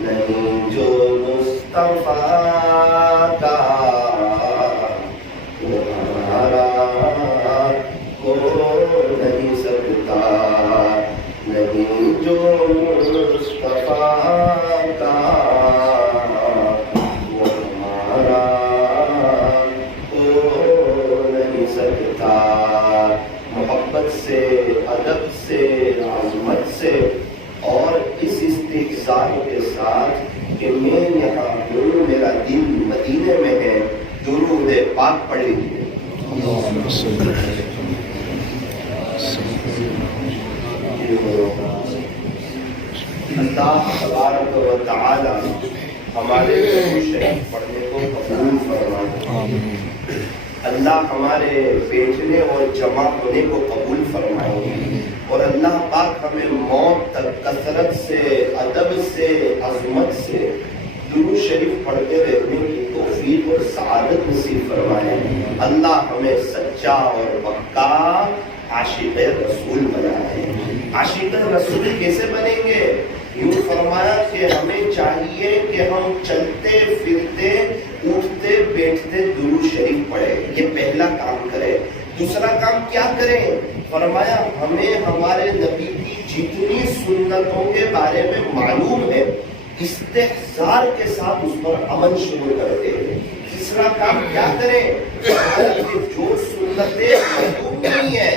نہیں جو مصطفیٰ کا تمہارا ہو نہیں سکتا، نہیں جو مصطفیٰ کا وہ ہمارا ہو نہیں سکتا۔ محبت سے، ادب سے، عظمت سے اور اس استحسان کے ساتھ کہ میں یہاں ہوں، میرا دل مدینے میں ہے، درود پاک پڑھ لیجیے۔ اللہ تبارک و تعالی ہمارے شریف پڑھنے کو قبول فرمائے، اللہ ہمارے بیٹھنے اور جمع ہونے کو قبول فرمائے، اور اللہ پاک ہمیں موت تک کثرت سے، ادب سے، عظمت سے درود شریف پڑھتے رہنے کی توفیق اور سعادت نصیب فرمائے۔ اللہ ہمیں سچا اور پکا عاشق رسول بنائے۔ عاشق رسول کیسے بنیں گے؟ یوں فرمایا کہ ہمیں چاہیے کہ ہم چلتے پھرتے، اٹھتے بیٹھتے درود شریف پڑھیں، یہ پہلا کام کریں۔ دوسرا کام کیا کریں؟ فرمایا ہمیں ہمارے نبی کی جتنی سنتوں کے بارے میں معلوم ہے استحضار کے ساتھ اس پر عمل شروع کرتے ہیں۔ تیسرا کام کیا کریں؟ کہ جو سنتیں معلوم نہیں ہیں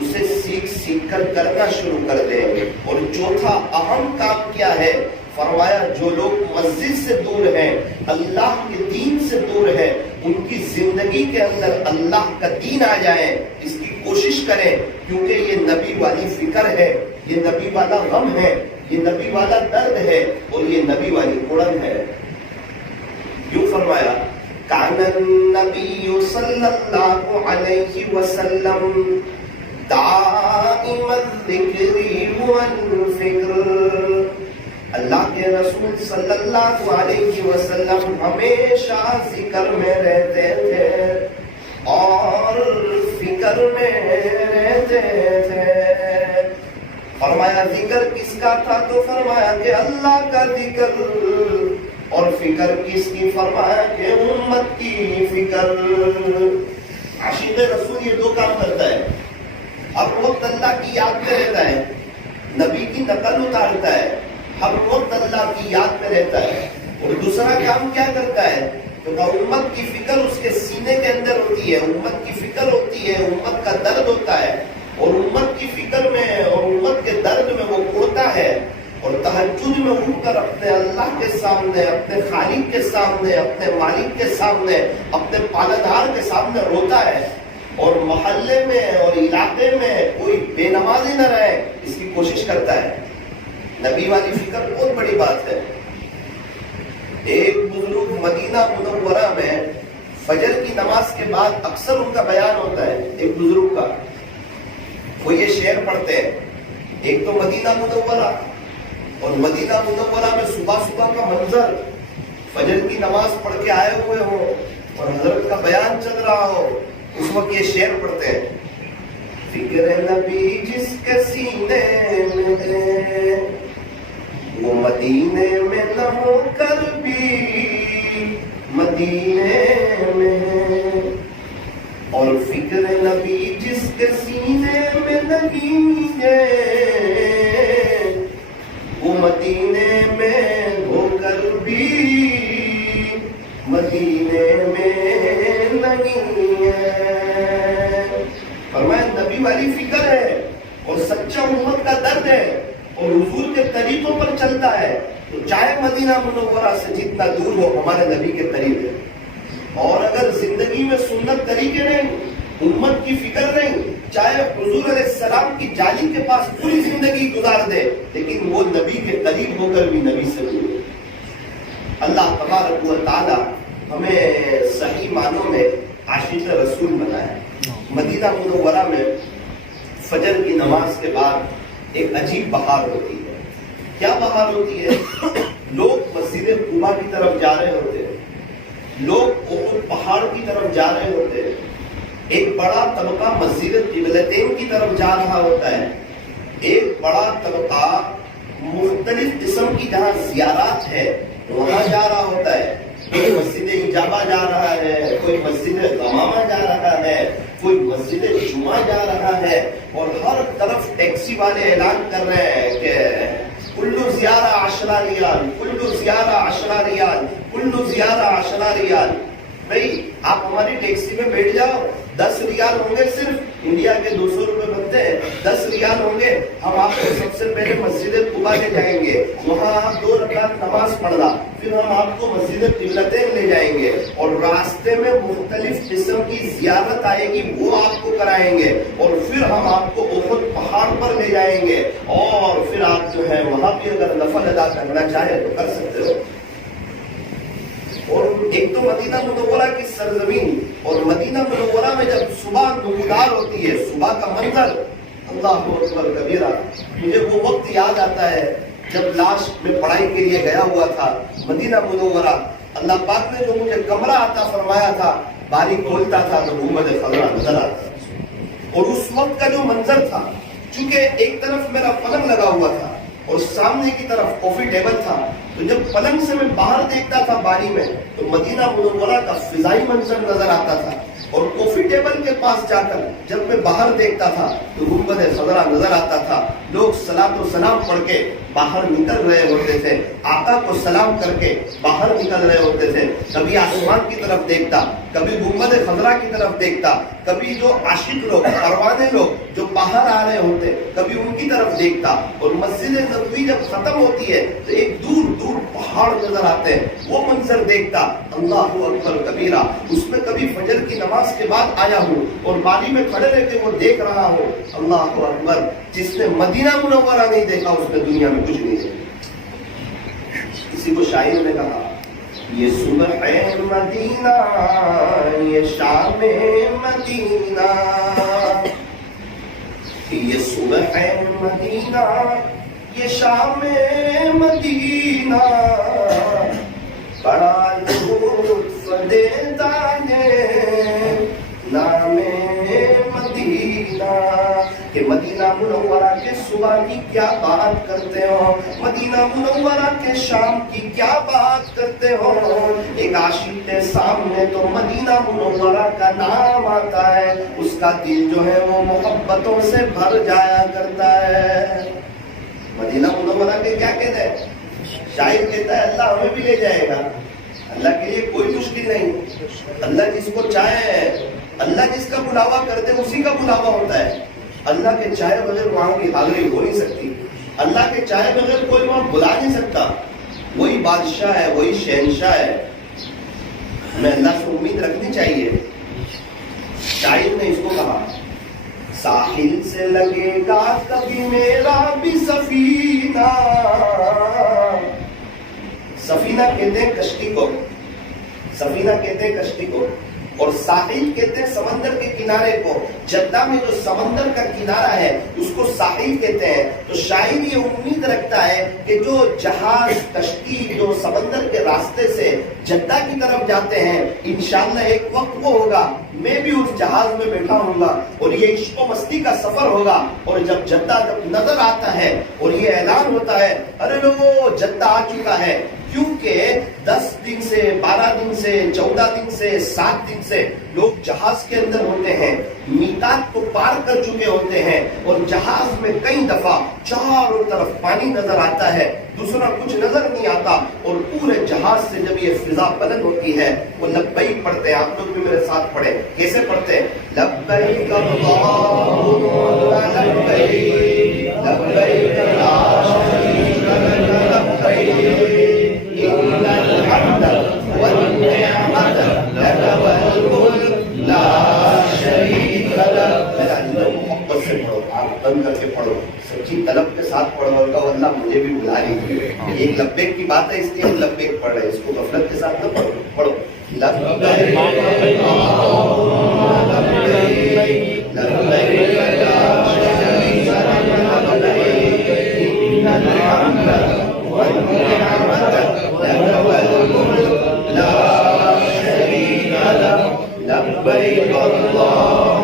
اسے سیکھ کر کرنا شروع کر دیں۔ اور چوتھا اہم کام کیا ہے؟ فرمایا جو لوگ مسجد سے دور ہیں، اللہ کے دین سے دور ہیں، ان کی زندگی کے اندر اللہ کا دین آ جائے، اس کی کوشش کریں، کیونکہ یہ نبی والی فکر ہے، یہ نبی والا غم ہے، یہ نبی والا درد ہے، اور یہ نبی والی اڑن ہے۔ یوں فرمایا کان النبی صلی اللہ علیہ وسلم دائم الذکر والفکر، اللہ کے رسول صلی اللہ علیہ وسلم ہمیشہ ذکر میں رہتے تھے اور فکر میں رہتے تھے۔ فرمایا ذکر کس کا تھا؟ تو فرمایا کہ اللہ کا ذکر، اور فکر کس کی؟ فرمایا کہ امت کی فکر۔ عاشق رسول یہ دو کام کرتا ہے، ہر وقت اللہ کی یاد میں رہتا ہے، نبی کی نقل اتارتا ہے، ہر وقت اللہ کی یاد میں رہتا ہے، اور دوسرا کام کیا کرتا ہے؟ تو امت کی فکر اس کے سینے کے اندر ہوتی ہے، امت کی فکر ہوتی ہے، امت کا درد ہوتا ہے، اور امت کی فکر میں اور امت کے درد میں وہ اڑتا ہے، اور تہجد میں اٹھ کر اپنے اللہ کے سامنے، اپنے خالق کے سامنے، اپنے مالک کے سامنے، اپنے پالنہار کے سامنے روتا ہے، اور محلے میں اور علاقے میں کوئی بے نمازی نہ رہے اس کی کوشش کرتا ہے۔ نبی والی فکر بہت بڑی بات ہے۔ ایک بزرگ مدینہ منورہ میں فجر کی نماز کے بعد اکثر ان کا بیان ہوتا ہے، ایک بزرگ کا، وہ یہ شعر پڑھتے ہیں، ایک تو مدینہ منورہ، اور مدینہ منورہ میں صبح صبح کا منظر، فجر کی نماز پڑھ کے آئے ہوئے ہو اور حضرت کا بیان چل رہا ہو، اس وقت یہ شعر پڑھتے ہیں، فکر نبی جس کے سینے میں ہے وہ مدینے میں نہ ہو کر بھی مدینے میں ہے، اور فکر نبی جس کے سینے میں نہیں ہے وہ مدینے میں ہو کر بھی مدینے میں نہیں ہے۔ فرمایا نبی والی فکر ہے اور سچا امت کا درد ہے اور حضور کے طریقوں پر چلتا ہے، تو چاہے مدینہ منورہ سے جتنا دور ہو ہمارے نبی کے قریب ہے۔ اور اگر زندگی میں سنت طریقے نہیں، امت کی فکر نہیں، چاہے حضور علیہ السلام کی جالی کے پاس پوری زندگی گزار دے، لیکن وہ نبی کے قریب ہو کر بھی نبی سے دور ہے۔ اللہ تبارک و تعالی ہمیں صحیح معنوں میں عاشق رسول بنائے۔ مدینہ منورہ میں فجر کی نماز کے بعد ایک عجیب بہار ہوتی ہے۔ کیا بہار ہوتی ہے؟ لوگ مسجد قباء کی طرف جا رہے ہوتے ہیں، لوگ احد پہاڑ کی طرف جا رہے ہوتے ہیں، ایک بڑا طبقہ مسجد قبلتین کی طرف جا رہا ہوتا ہے، ایک بڑا طبقہ مختلف قسم کی جہاں زیارات ہے وہاں جا رہا ہوتا ہے. کوئی مسجد اجابہ جا رہا ہے, کوئی مسجد غمامہ جا رہا ہے, کوئی مسجد جمعہ جا رہا ہے, اور ہر طرف ٹیکسی والے اعلان کر رہے ہیں کہ کلو زیارہ 10 ریال, کلو زیارہ 10 ریال, کلو زیارہ 10 ریال. بھائی آپ ہماری ٹیکسی میں بیٹھ جاؤ, 10 ریال ہوں گے, صرف انڈیا کے 200 روپے بنتے ہیں, 10 ریال ہوں گے. ہم آپ کو سب سے پہلے مسجد قباء لے جائیں گے, وہاں آپ 2 رکعت نماز پڑھنا, پھر ہم آپ کو مسجد قبلتین لے جائیں گے, اور راستے میں مختلف قسم کی زیارت آئے گی وہ آپ کو کرائیں گے, اور پھر ہم آپ کو احد پہاڑ پر لے جائیں گے, اور پھر آپ جو ہے وہاں بھی اگر نفل ادا کرنا چاہے تو کر سکتے ہو. اور ایک تو مدینہ منورہ کی سرزمین, اور مدینہ منورہ میں جب صبح نمودار ہوتی ہے, صبح کا منظر اللہ اکبر کبیرہ. مجھے وہ وقت یاد آتا ہے جب لاسٹ میں پڑھائی کے لیے گیا ہوا تھا مدینہ منورہ. اللہ پاک نے جو مجھے کمرہ عطا فرمایا تھا, باری کھولتا تھا تو گنبد خضرا نظر آتا, اور اس وقت کا جو منظر تھا, چونکہ ایک طرف میرا پلنگ لگا ہوا تھا اور سامنے کی طرف کافی ٹیبل تھا, تو جب پلنگ سے میں باہر دیکھتا تھا باری میں تو مدینہ منورہ کا فضائی منظر نظر آتا تھا, اور کافی ٹیبل کے پاس جا کر جب میں باہر دیکھتا تھا تو گنبد خضرا نظر آتا تھا. لوگ صلاۃ و سلام پڑھ کے باہر نکل رہے ہوتے تھے, آقا کو سلام کر کے باہر نکل رہے ہوتے تھے. کبھی آسمان کی طرف دیکھتا, کبھی گنبد خضرا کی طرف دیکھتا, کبھی جو عاشق لوگ, پروانے لوگ جو باہر آ رہے ہوتے کبھی ان کی طرف دیکھتا. اور مسجد نبوی جب ختم ہوتی ہے تو ایک دور دور پہاڑ نظر آتے ہیں, وہ منظر دیکھتا. اللہ اکبر کبیرہ. اس میں کبھی فجر کی نماز کے بعد آیا ہوں اور باری میں کھڑے رہ کے وہ دیکھ رہا ہوں. اللہ اکبر. جس نے مدینہ منورہ نہیں دیکھا اس نے دنیا میں کچھ نہیں دیکھا. کسی کو شاعر نے کہا یہ صبح مدینہ یہ شام مدینہ, یہ صبح مدینہ یہ شام مدینہ, بڑا لطف دیتا ہے نام مدینہ. کہ مدینہ منورہ کے صبح کی کیا بات کرتے ہو, مدینہ منورہ کے شام کی کیا بات کرتے ہو. ایک عاشق کے سامنے تو مدینہ منورہ کا نام آتا ہے, اس کا دل جو ہے وہ محبتوں سے بھر جایا کرتا ہے. مدینہ منورہ کے کیا کہتے ہیں, شاعر کہتا ہے اللہ ہمیں بھی لے جائے گا. اللہ کے لیے کوئی مشکل نہیں, اللہ جس کو چاہے, اللہ جس کا بلاوا کرتے اسی کا بلاوا ہوتا ہے. اللہ کے چاہے بغیر وہاں کی حاضری ہو نہیں سکتی, اللہ کے چاہے بغیر کوئی وہاں بلا نہیں سکتا. وہی بادشاہ ہے, وہی شہنشاہ ہے. ہمیں اللہ سے امید رکھنی چاہیے. شاعر نے اس کو کہا ساحل سے لگے گا کبھی میرا بھی سفینہ. سفینہ کہتے ہیں کشتی کو, سفینہ کہتے ہیں کشتی کو, اور ساحل کہتے ہیں سمندر کے کنارے کو. جدہ میں جو سمندر کا کنارہ ہے اس کو ساحل کہتے ہیں. تو شاعر یہ امید رکھتا ہے کہ جو جہاز کشتی جو سمندر کے راستے سے جدہ کی طرف جاتے ہیں, انشاءاللہ ایک وقت وہ ہوگا میں بھی اس جہاز میں بیٹھا ہوں گا, اور یہ عشق و مستی کا سفر ہوگا. اور جب جدہ جب نظر آتا ہے اور یہ اعلان ہوتا ہے ارے لوگوں جدہ آ چکا ہے, کیونکہ 10 دن سے 12 دن سے 14 دن سے 7 دن سے لوگ جہاز کے اندر ہوتے ہیں, میقات کو پار کر چکے ہوتے ہیں, اور جہاز میں کئی دفعہ چاروں طرف پانی نظر آتا ہے, دوسرا کچھ نظر نہیں آتا. اور پورے جہاز سے جب یہ فضا بلند ہوتی ہے وہ لبیک پڑھتے ہیں. آپ لوگ بھی میرے ساتھ پڑھیں, کیسے پڑھتے ہیں؟ لبیک اللہم لبیک لبیک لا شریک لک لبیک ان الحمد والنعمت لک والملک لا شریک لک. محبت سے پڑھو, آپ بند کر کے پڑھو, سچی طلب کے ساتھ پڑھو گا. اللہ مجھے بھی بلا لیجیے. ایک لبیک کی بات ہے اس لیے لبیک پڑھ رہے ہیں, اس کو غفلت کے ساتھ نہ پڑھو. پڑھو لبیک لبیک لبیک لا شریک لک لبیک ان الحمد والنعمت لک والملک لا شریک لک لبیک اللہم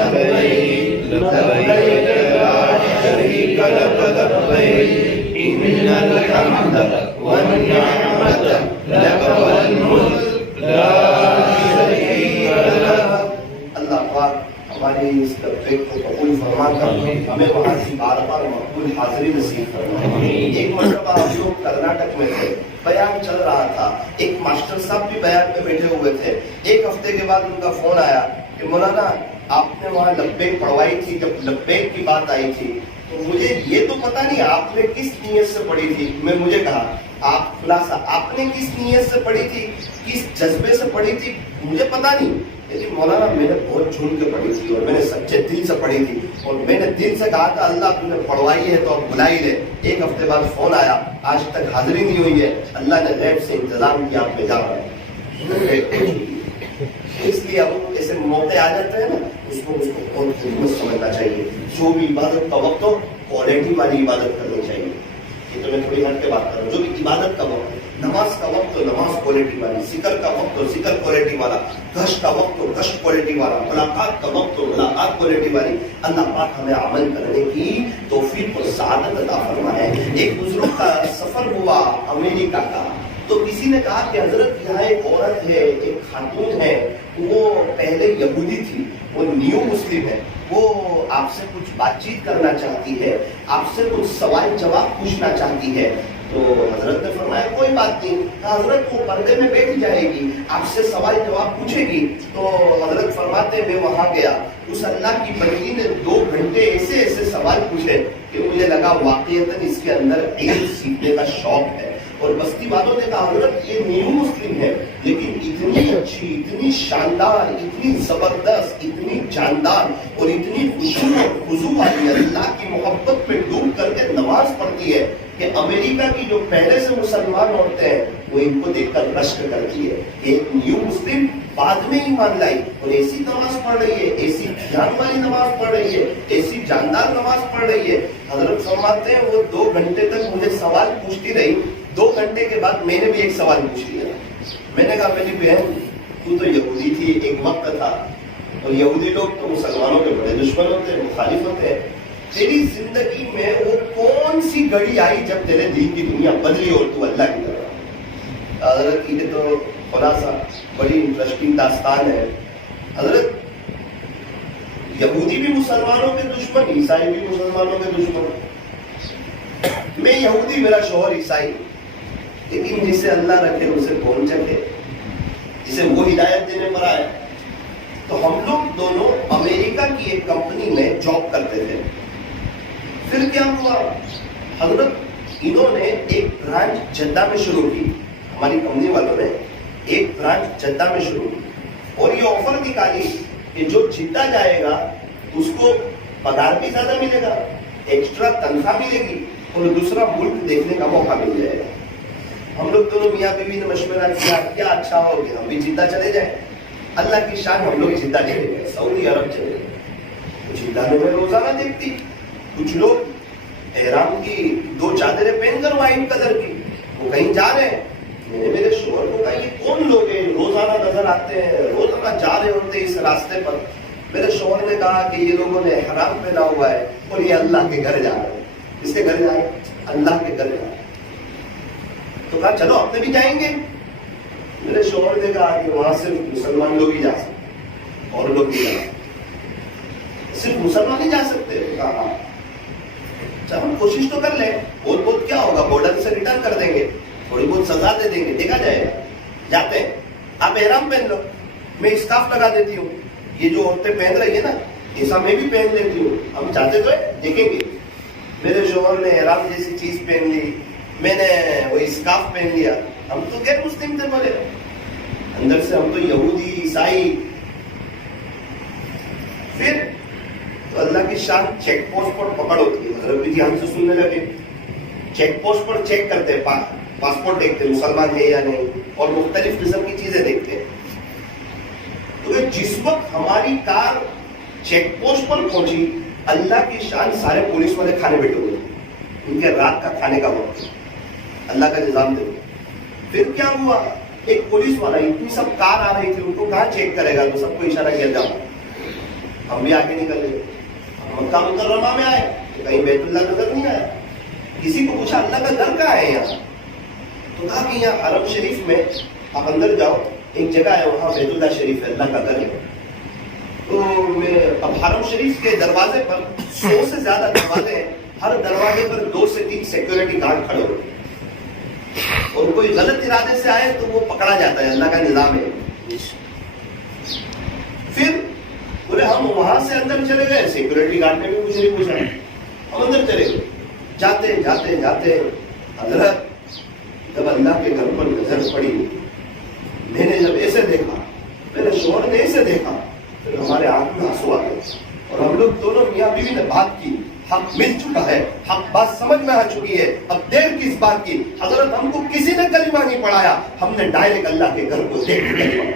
لبیک لبیک لا شریک لك لبيك إن الحمد والنعمة لك والملك لا شريك لك. اللہ پاک ہماری اس لبیک کو قبول فرما کر ہمیں وہاں سے بار بار مقبول حاضری نصیب فرما. ایک مرتبہ ہم لوگ کرناٹک میں تھے, بیان چل رہا تھا, ایک ماسٹر صاحب بھی بیان میں بیٹھے ہوئے تھے. ایک ہفتے کے بعد ان کا فون آیا کہ مولانا آپ نے وہاں لبیک پڑھوائی تھی, جب لبیک کی بات آئی تھی تو مجھے یہ تو پتا نہیں آپ نے کس نیت سے پڑھی تھی. مجھے کہا آپ خلاصہ آپ نے کس نیت سے پڑھی تھی, کس جذبے سے پڑھی تھی, مجھے پتا نہیں, لیکن مولانا میں نے بہت جھوم کے پڑھی تھی اور میں نے سچے دل سے پڑھی تھی اور میں نے دل سے کہا تھا اللہ تم نے پڑھوائی ہے تو اب بلائی لے. ایک ہفتے بعد فون آیا, آج تک حاضری نہیں ہوئی ہے, اللہ نے غیب سے انتظام کیا, آپ میں جا رہا ہے. اس لیے اب ایسے موقع آ جاتے ہیں نا, اس کو بہت خدمت سمجھنا چاہیے. جو بھی عبادت کا وقت ہو کوالٹی والی عبادت کرنی چاہیے. یہ تو میں تھوڑی ہٹ کے بات کر رہا ہوں. جو بھی عبادت کا وقت ہے, نماز کا وقت ہو نماز کوالٹی والی, ذکر کا وقت ہو ذکر کوالٹی والا, گشت کا وقت ہو گشت کوالٹی والا, ملاقات کا وقت ہو ملاقات کوالٹی والی. اللہ پاک ہمیں عمل کرنے کی توفیق اور سعادت عطا فرمائے. ایک بزرگ کا سفر ہوا امریکہ کا, تو کسی نے کہا کہ حضرت یہاں ایک عورت ہے, ایک خاتون ہے, وہ پہلے یہودی تھی, وہ نیو مسلم ہے, وہ آپ سے کچھ بات چیت کرنا چاہتی ہے, آپ سے کچھ سوال جواب پوچھنا چاہتی ہے. تو حضرت نے فرمایا کوئی بات نہیں. حضرت وہ پردے میں بیٹھ جائے گی, آپ سے سوال جواب پوچھے گی. تو حضرت فرماتے میں وہاں گیا, اس اللہ کی بندی نے 2 گھنٹے ایسے ایسے سوال پوچھے کہ مجھے لگا واقعتاً اس کے اندر علم سیکھنے کا شوق ہے. اور بستی والوں نے کہا حضرت یہ نیو مسلم ہے لیکن اتنی اچھی, اتنی شاندار, اتنی زبردست, اتنی جاندار اور اتنی خضوع والی, اللہ کی محبت میں ڈوب کر کے نماز پڑھتی ہے کہ امریکہ کی جو پہلے سے مسلمان عورتیں ہیں وہ ان کو دیکھ کر رشک کرتی ہے. ایک نیو مسلم بعد میں ایمان لائی اور ایسی نماز پڑھ رہی ہے, ایسی دھیان والی نماز پڑھ رہی ہے, ایسی جاندار نماز پڑھ رہی ہے. حضرت فرماتے ہیں وہ 2 گھنٹے تک مجھے سوال پوچھتی رہی. 2 گھنٹے کے بعد میں نے بھی ایک سوال پوچھ لیا. میں نے کہا میری بہن تو یہودی تھی, ایک وقت تھا, اور یہودی لوگ تو مسلمانوں کے بڑے دشمن ہوتے ہیں, مخالف ہوتے ہیں. تیری زندگی میں وہ کون سی گھڑی آئی جب تیرے دین کی دنیا بدلی اور تو اللہ کی طرف. حضرت کی تو خلاصہ بڑی انٹرسٹنگ داستان ہے. حضرت یہودی بھی مسلمانوں کے دشمن, عیسائی بھی مسلمانوں کے دشمن. میں یہودی, میرا شوہر عیسائی, لیکن جسے اللہ رکھے اسے کون چکے, جسے وہ ہدایت دینے پر آئے. تو ہم لوگ دونوں امریکہ کی ایک کمپنی میں جاب کرتے تھے. پھر کیا ہوا, حضرت انہوں نے ایک برانچ جدہ میں شروع کی, ہماری کمپنی والوں نے ایک برانچ جدہ میں شروع کی, اور یہ آفر نکالی کہ جو جدہ جائے گا اس کو پگار بھی زیادہ ملے گا, ایکسٹرا تنخواہ ملے گی, اور دوسرا ملک دیکھنے کا موقع مل جائے گا. ہم لوگ دونوں میاں بیوی نے مشورہ کیا کیا اچھا ہو کہ ہم بھی جدہ چلے جائیں. اللہ کی شان, ہم لوگ جدہ چلے گئے, سعودی عرب چلے گئے. جدہ میں روزانہ دیکھتی کچھ لوگ احرام کی 2 چادریں پہن کر وائٹ کلر کی, وہ کہیں جا رہے ہیں. میں نے میرے شوہر کو کہا یہ کون لوگ ہیں, روزانہ نظر آتے ہیں, روزانہ جا رہے ہوتے ہیں اس راستے پر. میرے شوہر نے کہا کہ یہ لوگوں نے احرام پہنا ہوا ہے اور یہ اللہ کے گھر جا رہے ہیں. کس کے گھر جا رہے ہیں, اللہ کے گھر جا رہے ہیں. تو کہا چلو اپنے بھی جائیں گے. میرے شوہر نے کہا کہ وہاں صرف مسلمان لوگ ہی جا سکتے, اور لوگ بھی جا سکتے, صرف مسلمان ہی جا سکتے. کہا اچھا ہم کوشش تو کر لیں, بہت بہت کیا ہوگا, بارڈر سے ریٹرن کر دیں گے, تھوڑی بہت سزا دے دیں گے, دیکھا جائے گا. جاتے ہیں, آپ احرام پہن لو, میں اسکارف لگا دیتی ہوں. یہ جو عورتیں پہن رہی ہے نا ایسا میں بھی پہن لیتی ہوں, ہم چاہتے تو ہے دیکھیں گے. میرے شوہر نے احرام جیسی چیز پہن لی, میں نے وہ اسکارف پہن لیا. ہم تو غیر مسلم تھے, بولے اندر سے ہم تو یہودی عیسائی. پھر تو اللہ کی شان, چیک پوسٹ پر پکڑ ہوتی ہے. حضرت بھی دھیان سے سننے لگے. چیک پوسٹ پر چیک کرتے ہیں, پاسپورٹ دیکھتے مسلمان ہے یا نہیں, اور مختلف قسم کی چیزیں دیکھتے ہیں. تو جس وقت ہماری کار چیک پوسٹ پر پہنچی, اللہ کی شان سارے پولیس والے کھانے بیٹھے ہوئے, ان کے رات کا کھانے کا وقت, اللہ کا نظام دے. پھر کیا ہوا, ایک پولیس والا, اتنی سب کار آ رہی تھی, ان کو کہاں چیک کرے گا, تو سب کو اشارہ کیا جاؤ. ہم بھی آگے نکل گئے, مکہ مکرمہ میں آئے, کہیں بیت اللہ نظر نہیں آیا. کسی کو پوچھا اللہ کا گھر کہاں ہے یہاں؟ تو کہا کہ یہاں حرم شریف میں آپ اندر جاؤ, ایک جگہ ہے وہاں بیت اللہ شریف ہے, اللہ کا گھر ہے. تو اب حرم شریف کے دروازے پر 100 سے زیادہ دروازے ہیں, ہر دروازے پر 2 سے 3 سیکورٹی گارڈ کھڑے ہوتے ہیں, اور کوئی غلط ارادے سے آئے تو وہ پکڑا جاتا ہے, اللہ کا نظام ہے. پھر بولے ہم وہاں سے اندر چلے گئے, سیکورٹی گارڈ نے بھی کچھ نہیں پوچھا, ہم اندر چلے گئے. جاتے جاتے جاتے حضرت جب اللہ کے گھر پر نظر پڑی, میں نے جب ایسے دیکھا, میرے شوہر نے ایسے دیکھا, پھر ہمارے آنکھ میں آنسو آ گئے, اور ہم لوگ دونوں میاں بیوی نے بات کی, حق مل چکا ہے, حق بات سمجھ میں آ چکی ہے, اب دیر کس بات کی. حضرت ہم کو کسی نے کلمہ نہیں پڑھایا, ہم نے ڈائریکٹ اللہ کے گھر کو دیکھ کر کلمہ.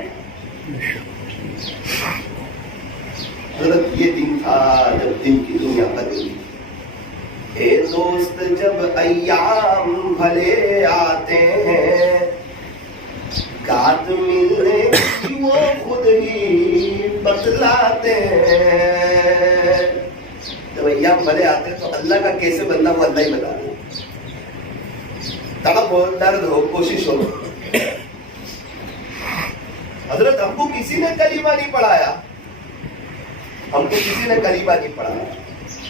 حضرت یہ دن تھا جب دن کی دنیا بدلی. اے دوست جب ایام بھلے آتے ہیں, گات ملنے کی وہ خود ہی بتلاتے ہیں. جب ایام بھلے آتے ہیں تو اللہ کا کیسے بننا وہ اللہ ہی بتا دے. تڑپ ہو, درد ہو, کوشش ہو. حضرت ہم کو کسی نے کلمہ نہیں پڑھایا, ہم کو کسی نے کلمہ نہیں پڑھایا.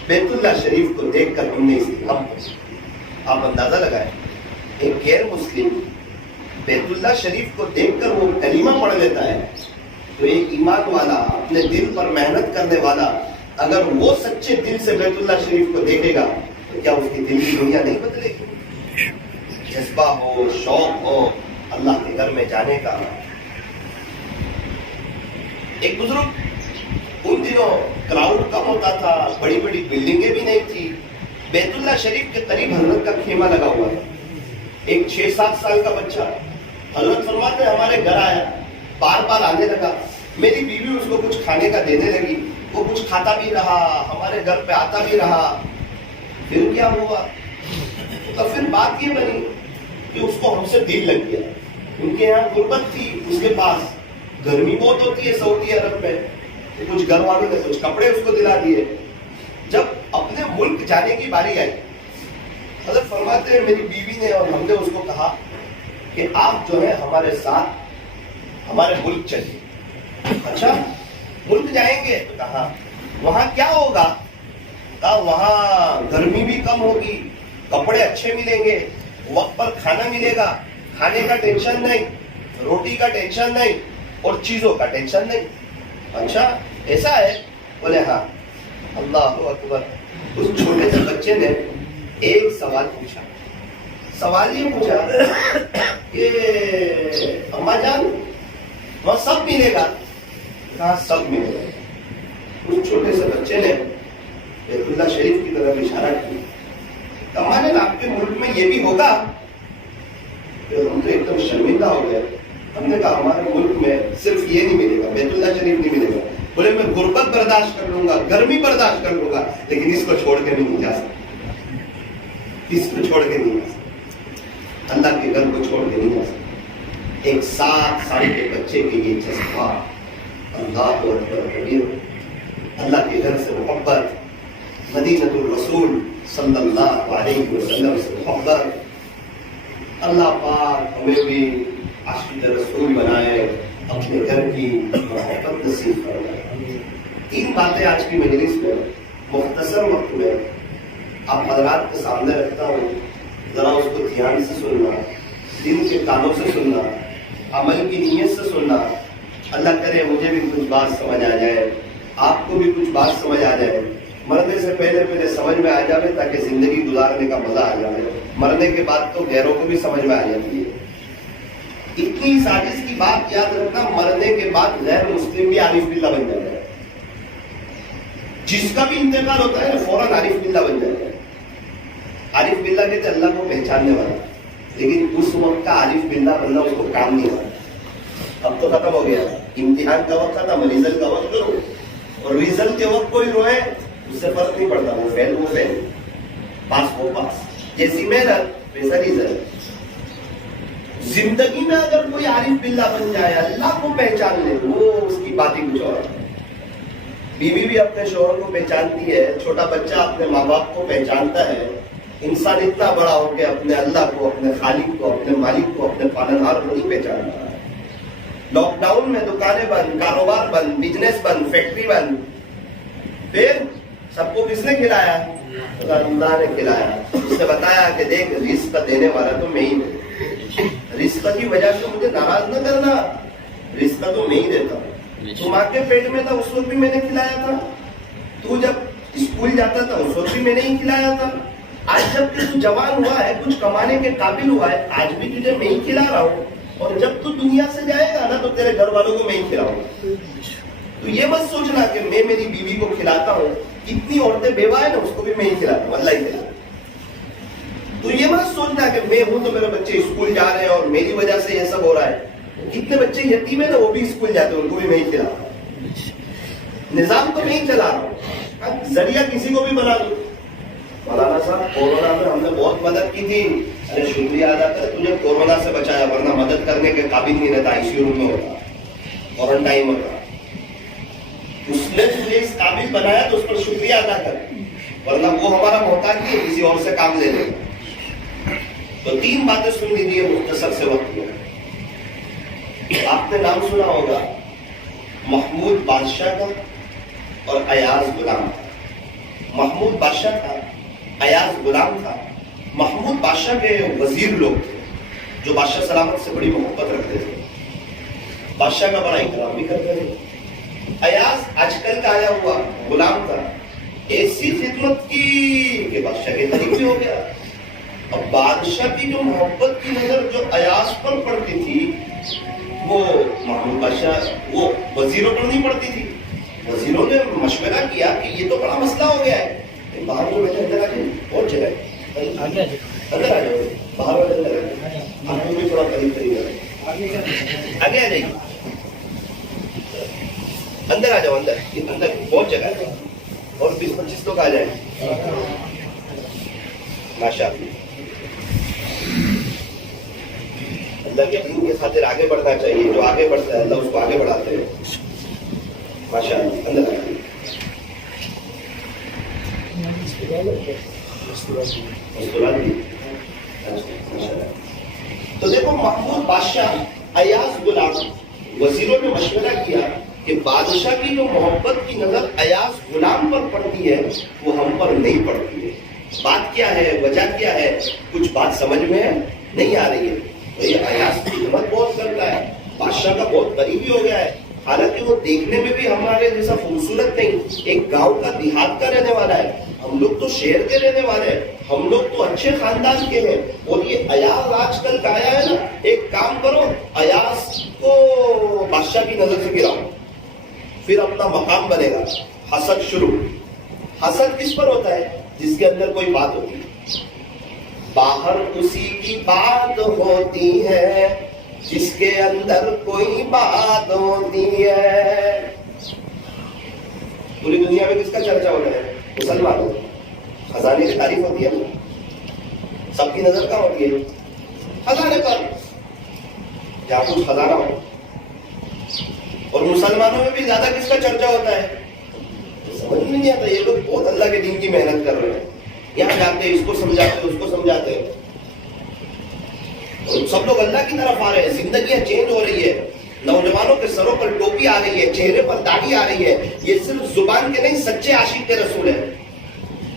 بیت اللہ شریف کو دیکھ کر ہم نے ہم آپ اندازہ لگائیں, ایک غیر مسلم بیت اللہ شریف کو دیکھ کر وہ کلمہ پڑھ لیتا ہے, تو ایک ایمان والا, اپنے دل پر محنت کرنے والا, اگر وہ سچے دل سے بیت اللہ شریف کو دیکھے گا تو کیا اس کی دل کی دنیا نہیں بدلے گی؟ جذبہ ہو, شوق ہو اللہ کے گھر میں جانے کا. ایک بزرگ, ان دنوں کراؤڈ کم ہوتا تھا, بڑی بڑی بلڈنگیں بھی نہیں تھی, بیت اللہ شریف کے قریب حضرت کا خیمہ لگا ہوا تھا. ایک 6-7 سال کا بچہ, حضرت فرماتے ہمارے گھر آیا, بار بار آنے لگا, میری بیوی اس کو کچھ کھانے کا دینے لگی, وہ کچھ کھاتا بھی رہا, ہمارے گھر پہ آتا بھی رہا. پھر کیا ہوا, تو پھر بات یہ بنی کہ اس کو ہم سے دل لگ گیا. ان کے یہاں غربت تھی, اس کے پاس گرمی بہت ہوتی ہے سعودی عرب میں, کچھ گھر والوں نے کچھ کپڑے اس کو دلا دیے. جب اپنے ملک جانے کی باری آئی, حضرت فرماتے ہیں میری بیوی نے اور ہم نے اس کو کہا کہ آپ جو ہے ہمارے ساتھ ہمارے ملک چلیے. اچھا ملک جائیں گے؟ تو کہا وہاں کیا ہوگا؟ کہا وہاں گرمی بھی کم ہوگی, کپڑے اچھے ملیں گے, وقت پر کھانا ملے گا, کھانے کا ٹینشن نہیں, روٹی کا ٹینشن نہیں, اور چیزوں کا ٹینشن نہیں. اچھا ایسا ہے؟ بولے ہاں. اللہ اکبر. اس چھوٹے سے بچے نے ایک سوال پوچھا. سوال یہ پوچھا کہ اماں جان وہاں سب ملے گا؟ کہا سب ملے گا. اس چھوٹے سے بچے نے بیت اللہ شریف کی طرف اشارہ کیا. اماں جان آپ کے ملک میں یہ بھی ہوگا؟ ہم تو ایک دم شرمندہ ہو گئے. ہم نے کہا ہمارے ملک میں صرف یہ نہیں ملے گا, بیت اللہ شریف نہیں ملے گا. بولے میں غربت برداشت کر لوں گا, گرمی برداشت کر لوں گا, لیکن اس کو چھوڑ کے نہیں جا سکتا, اس کو چھوڑ کے نہیں جا سکتا, اللہ کے گھر کو چھوڑ کے نہیں جا سکتا. ایک 7 سال کے بچے کے یہ جذبہ, اللہ اکبر کبیر, اللہ کے گھر سے محبت, مدینۃ الرسول صلی اللہ علیہ وسلم سے محبت. اللہ پاک ہمیں بھی عاشق رسول بنائے, اپنے گھر کی محبت نصیب فرمائے. 3 باتیں آج کی مجلس میں مختصر وقت میں آپ حضرات کے سامنے رکھتا ہوں, ذرا اس کو دھیان سے سننا, دل کے کانوں سے سننا, عمل کی نیت سے سننا. اللہ کرے مجھے بھی کچھ بات سمجھ آ جائے, آپ کو بھی کچھ بات سمجھ آ جائے. مرنے سے پہلے سمجھ میں آ جائے تاکہ زندگی گزارنے کا مزہ آ جائے. مرنے کے بعد تو غیروں کو بھی سمجھ میں آ جاتی ہے. اتنی سازش کی بات یاد رکھنا, مرنے کے بعد غیر مسلم بھی عارف باللہ بن جاتا ہے. جس کا بھی انتقال ہوتا ہے فوراً عارف باللہ بن جاتا ہے. عارف باللہ کہتے اللہ کو پہچاننے والا, لیکن اس وقت کا عارف باللہ بننا اس کو کام نہیں آتا. اب تو ختم ہو گیا, امتحان کا وقت ختم, ریزلٹ کا وقت شروع, اور ریزلٹ کے وقت کوئی روئے اس سے فرق نہیں پڑتا, وہ فیل, پاس وہ پاس, جیسی محنت ویسا ریزلٹ. زندگی میں اگر کوئی عارف باللہ بن جائے, اللہ کو پہچان لے, وہ اس کی بات ہی کچھ اور. بیوی بھی اپنے شوہر کو پہچانتی ہے, چھوٹا بچہ اپنے ماں باپ کو پہچانتا ہے, انسان اتنا بڑا ہو کے اپنے اللہ کو, اپنے خالق کو, اپنے مالک کو, اپنے پالنہار کو نہیں پہچانتا. لاک ڈاؤن میں دکانیں بند, کاروبار بند, بزنس بند, فیکٹری بند, پھر سب کو کس نے کھلایا؟ اللہ نے کھلایا. اس نے بتایا کہ دیکھ رزق دینے والا تو میں ہی ہوں, رزق کی وجہ سے مجھے ناراض نہ کرنا, رزق تو میں ہی دیتا ہوں. تو ماں کے پیٹ میں تھا اس وقت بھی میں نے کھلایا تھا, تو جب اسکول جاتا تھا اس وقت بھی میں نے ہی کھلایا تھا, آج جب کہ تو جوان ہوا ہے, کچھ کمانے کے قابل ہوا ہے, آج بھی تجھے میں ہی کھلا رہا ہوں, اور جب تو دنیا سے جائے گا نا تو تیرے گھر والوں کو میں ہی کھلاؤں گا. تو یہ مت سوچنا کہ میں میری بیوی کو کھلاتا ہوں, کتنی عورتیں بیوہ ہیں نا اس کو بھی میں ہی کھلاتا ہوں, اللہ ہی کھلاتا. تو یہ مت سوچنا کہ میں ہوں تو میرے بچے اسکول جا رہے ہیں اور میری وجہ سے یہ سب ہو رہا ہے. کتنے بچے یتیم ہیں نا وہ بھی اسکول جاتے ہیں, ان کو بھی میں ہی کھلاتا ہوں. نظام تو میں ہی چلا رہا ہوں, ذریعہ کسی کو بھی بنا دوں. مولانا صاحب کورونا میں ہم نے بہت مدد کی تھی. ارے شکریہ ادا کر, تجھے کورونا سے بچایا, ورنہ مدد کرنے کے قابل نہیں رہتا, آئی سی یو روم میں ہوتا, کوارنٹائن ہوتا. اس نے تجھے اس قابل بنایا تو اس پر شکریہ ادا کر, ورنہ وہ ہمارا محتاج نہیں, کسی اور سے کام لے لے. تو 3 باتیں سن لیجیے مختصر سے وقت میں. آپ نے نام سنا ہوگا محمود بادشاہ کا اور ایاز غلام کا. محمود بادشاہ تھا, ایاز غلام تھا. محمود بادشاہ کے وزیر لوگ تھے جو بادشاہ سلامت سے بڑی محبت رکھتے تھے, بادشاہ کا بڑا احترام بھی کرتے تھے. ایاز آج کل کا آیا ہوا غلام تھا, ایسی خدمت کی کہ بادشاہ کے قریب بھی ہو گیا. اب بادشاہ کی جو محبت کی نظر جو ایاز پر پڑتی تھی وہ محمود بادشاہ, وہ وزیروں پر نہیں پڑتی تھی. وزیروں نے مشورہ کیا کہ یہ تو بڑا مسئلہ ہو گیا ہے, باہر جو بیٹھے اندر آ جائیں, اور جگہ اندر آ جاؤ, باہر والے اندر آ جائیں, آپ کو بھی تھوڑا قریب آگے آ جائیے, اندر آ جاؤ, اندر بہت جگہ ہے, اور 20-25 لوگ آ جائیں. ماشاء اللہ, اللہ کے دین کی خاطر آگے بڑھنا چاہیے. جو آگے بڑھتا ہے اللہ اس کو آگے بڑھاتے ہیں. ماشاء اللہ, اندر آئیے. تو دیکھو محمود بادشاہ, ایاز غلام, وزیروں نے مشورہ کیا کہ بادشاہ کی جو محبت کی نظر ایاز غلام پر پڑتی ہے وہ ہم پر نہیں پڑتی ہے. بات کیا ہے, وجہ کیا ہے, کچھ بات سمجھ میں نہیں آ رہی ہے. تو یہ ایاز کی خدمت بہت کرتا ہے, بادشاہ کا بہت قریبی ہو گیا ہے, حالانکہ وہ دیکھنے میں بھی ہمارے جیسا خوبصورت نہیں, ایک گاؤں کا دیہات کا رہنے والا ہے. ہم لوگ تو شہر کے رہنے والے ہیں, ہم لوگ تو اچھے خاندان کے ہیں. اور یہ ایاز آج کل کا آیا ہے نا, ایک کام کرو, ایاز کو بادشاہ کی نظر سے گراؤ, پھر اپنا مقام بنے گا. حسد شروع. حسد کس پر ہوتا ہے؟ جس کے اندر کوئی بات ہوتی ہے. باہر اسی کی بات ہوتی ہے جس کے اندر کوئی بات ہوتی ہے. پوری دنیا میں کس کا چرچا ہو رہا ہے؟ مسلمانوں. خزانے کی تعریف ہوتی ہے, سب کی نظر کہاں ہوتی ہے؟ خزانے پر, جہاں کچھ خزانہ ہو. اور مسلمانوں میں بھی زیادہ کس کا چرچا ہوتا ہے؟ سمجھ میں نہیں آتا. یہ لوگ بہت اللہ کے دین کی محنت کر رہے ہیں, یہاں جاتے ہیں, اس کو سمجھاتے ہیں, اس کو سمجھاتے ہیں, اور سب لوگ اللہ کی طرف آ رہے ہیں. زندگیاں چینج ہو رہی ہے, نوجوانوں کے سروں پر ٹوپی آ رہی ہے, چہرے پر داڑھی آ رہی ہے. یہ صرف زبان کے نہیں, سچے عاشق کے رسول ہیں.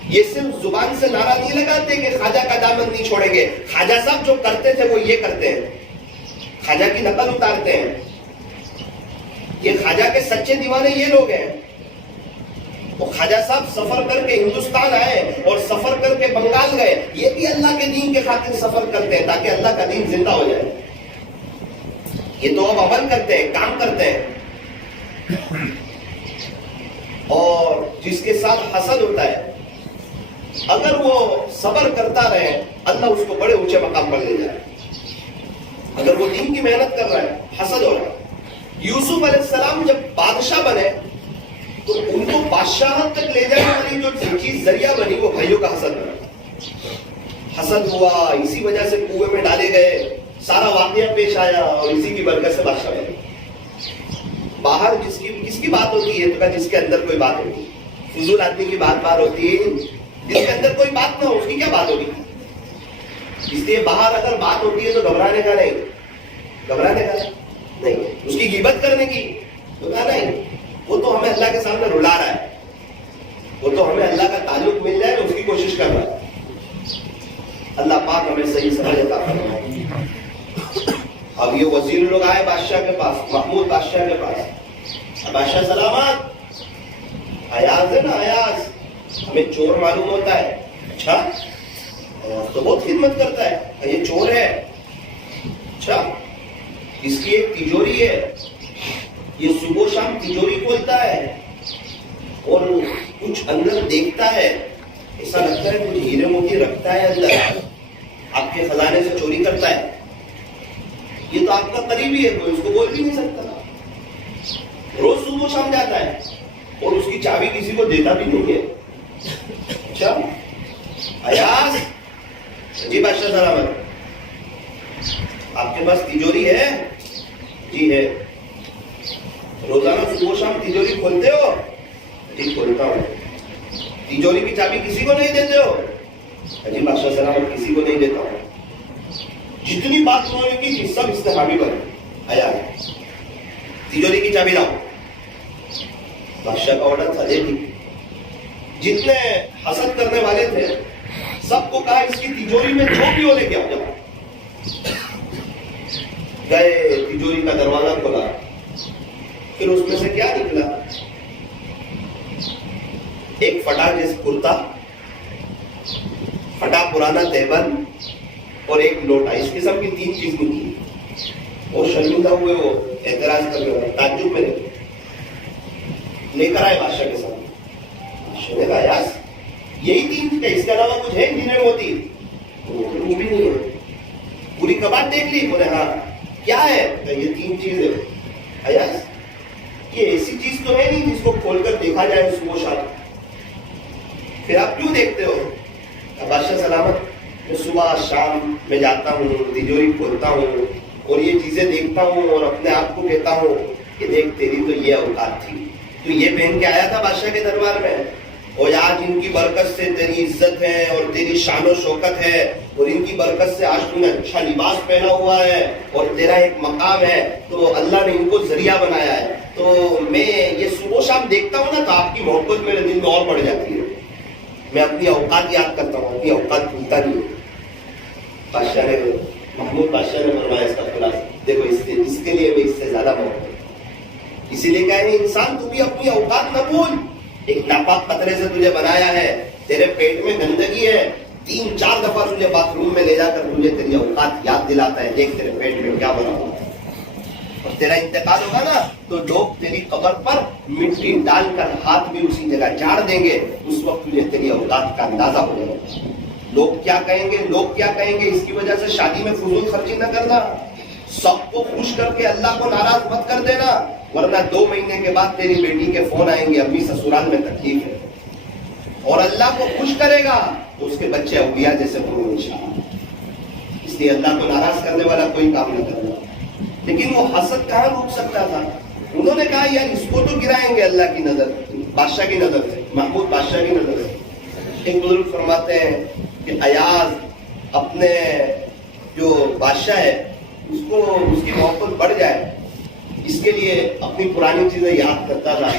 یہ صرف زبان سے نعرہ نہیں لگاتے کہ خواجہ کا دامن نہیں چھوڑیں گے. خواجہ صاحب جو کرتے تھے وہ یہ کرتے ہیں, خواجہ کی نقل اتارتے ہیں. یہ خواجہ کے سچے دیوانے یہ لوگ ہیں. وہ خواجہ صاحب سفر کر کے ہندوستان آئے اور سفر کر کے بنگال گئے. یہ بھی اللہ کے دین کے خاطر سفر کرتے ہیں تاکہ اللہ کا دین زندہ ہو جائے. یہ تو اب عمل کرتے ہیں, کام کرتے ہیں. اور جس کے ساتھ حسد ہوتا ہے, اگر وہ صبر کرتا رہے اللہ اس کو بڑے اونچے مقام پر لے جائے. اگر وہ دین کی محنت کر رہا ہے, حسد ہو رہا ہے. یوسف علیہ السلام جب بادشاہ بنے تو ان کو بادشاہت تک لے جانے والی جو چیز ذریعہ بنی وہ بھائیوں کا حسد بنا. حسد ہوا, اسی وجہ سے کنویں میں ڈالے گئے, سارا واقعہ پیش آیا, اور اسی کی برکت سے بادشاہ بنے. باہر کس کی بات ہوتی ہے تو کہا جس کے اندر کوئی بات ہوتی ہے. فضول آدمی کی بات بار ہوتی ہے, جس کے اندر کوئی بات نہ ہو اس کی کیا بات ہوگی. اس لیے باہر اگر بات ہوتی ہے تو گھبرانے کا نہیں, گھبرانے کا نہیں. اس کی غیبت کرنے کی تو کہا نہیں, وہ تو ہمیں اللہ کے سامنے رلا رہا ہے, وہ تو ہمیں اللہ کا تعلق مل جائے اس کی کوشش کر رہا ہے. اللہ پاک ہمیں صحیح سمجھ عطا فرمائے. اب یہ وزیر لوگ آئے بادشاہ کے پاس, محمود بادشاہ کے پاس. بادشاہ سلامت, ایاز ہے نا, ایاز ہمیں چور معلوم ہوتا ہے. اچھا, ایاز تو بہت خدمت کرتا ہے, یہ چور ہے. اچھا, اس کی ایک تجوری ہے, یہ صبح شام تجوری کھولتا ہے اور کچھ اندر دیکھتا ہے, ایسا لگتا ہے کچھ ہیرے موتی رکھتا ہے اندر, آپ کے خزانے سے چوری کرتا ہے. یہ تو آپ کا قریبی ہے, کوئی اس کو بول بھی نہیں سکتا. روز صبح شام جاتا ہے اور اس کی چابی کسی کو دیتا بھی نہیں ہے. اچھا ایاز, جی بادشاہ سلامت, آپ کے پاس تجوری ہے؟ جی ہے. روزانہ صبح شام تجوری کھولتے ہو؟ جی کھولتا ہوں. تجوری کی چابی کسی کو نہیں دیتے ہو؟ جی بادشاہ سلامت کسی کو نہیں دیتا ہوں. جتنی بات انہوں نے کی سب استحابی پر آیا, تجوری کی چابی لاؤ. بادشاہ کا آرڈر تھا, دیکھی جتنے حسد کرنے والے تھے سب کو کہا اس کی تجوری میں جو بھی ہو لے کے آ جاؤ. گئے, تجوری کا دروازہ کھولا, پھر اس میں سے کیا نکلا؟ ایک پھٹا جس کرتا, پھٹا پرانا تیبند اور ایک لوٹا. اس قسم کی 3 چیز نکلی. وہ شرمندہ ہوئے, وہ اعتراض کر رہے, تعجب میں لے کر آئے بادشاہ کے سامنے. بادشاہ نے کہا یاس یہی 3 چیز ہے, اس کے علاوہ کچھ ہے ہیرے موتی؟ وہ بھی نہیں ہے. پوری کباڑ دیکھ لی؟ بولے ہاں. کیا ہے؟ یہ 3 چیز ہے. ایاز یہ ایسی چیز تو ہے نہیں جس کو کھول کر دیکھا جائے صبح شام, پھر آپ کیوں دیکھتے ہو؟ بادشاہ سلامت میں صبح شام میں جاتا ہوں, تجوری کھولتا ہوں اور یہ چیزیں دیکھتا ہوں اور اپنے آپ کو کہتا ہوں کہ دیکھ تیری تو یہ اوقات تھی, تو یہ پہن کے آیا تھا بادشاہ کے دربار میں, اور آج ان کی برکت سے تیری عزت ہے اور تیری شان و شوکت ہے, اور ان کی برکت سے آج تم نے اچھا لباس پہنا ہوا ہے اور تیرا ایک مقام ہے, تو اللہ نے ان کو ذریعہ بنایا ہے. تو میں یہ صبح شام دیکھتا ہوں نا تو آپ کی محبت میرے دل میں اور بڑھ جاتی ہے. میں اپنی اوقات یاد کرتا ہوں, اپنی اوقات بھولتا نہیں. بادشاہ نے, محمود بادشاہ نے فرمایا اس کا خلاصہ, دیکھو اس کے لیے میں اس سے زیادہ محبت, اسی لیے کہا انسان تو بھی اپنی اوقات نہ بھول. ایک ناپاک قطرے سے تجھے بنایا ہے, تیرے پیٹ میں گندگی ہے, 3-4 دفعہ تجھے باتھ روم میں لے جا کر تجھے تیری اوقات یاد دلاتا ہے, دیکھ تیرے پیٹ میں کیا بنا ہوا ہے. اور تیرا انتقال ہوگا نا تو لوگ تیری قبر پر مٹی ڈال کر ہاتھ بھی اسی جگہ جاڑ دیں گے, اس وقت تجھے تیری اوقات کا اندازہ ہو جائے گا. لوگ کیا کہیں گے, لوگ کیا کہیں گے, اس کی وجہ سے شادی میں فضول خرچی نہ کرنا. سب کو خوش کر کے اللہ کو ناراض مت کر دینا, ورنہ 2 مہینے کے بعد تیری بیٹی کے فون آئیں گے, امی سسرال میں تکلیف ہے. اور اللہ کو خوش کرے گا تو اس کے بچے اولیاء جیسے ہوں گے انشاءاللہ. اس لیے اللہ کو ناراض کرنے والا کوئی کام نہ کرنا. لیکن وہ حسد کہاں روک سکتا تھا؟ انہوں نے کہا یار اس کو تو گرائیں گے اللہ کی نظر, بادشاہ کی نظر سے, محمود بادشاہ کی نظر سے. ایک بزرگ فرماتے ہیں کہ ایاز اپنے جو بادشاہ ہے اس کو اس کی محبت بڑھ جائے اس کے لیے اپنی پرانی چیزیں یاد کرتا تھا.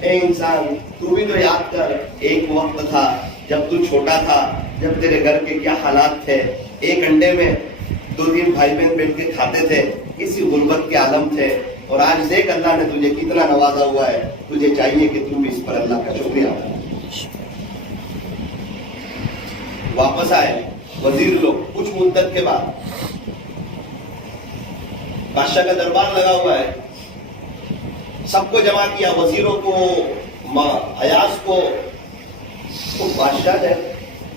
اے انسان تو بھی تو یاد کر, ایک وقت تھا جب تو چھوٹا تھا, جب تیرے گھر کے کیا حالات تھے, ایک انڈے میں 2-3 بھائی بہن بیٹھ کے کھاتے تھے, کسی غربت کے عالم تھے, اور آج دیکھ اللہ نے تجھے کتنا نوازا ہوا ہے. تجھے چاہیے کہ تو بھی اس پر اللہ کا شکریہ ادا کر. واپس آئے وزیر لوگ کچھ مدت کے بعد, بادشاہ کا دربار لگا ہوا ہے, سب کو جمع کیا, وزیروں کو, ایاز کو. تو بادشاہ نے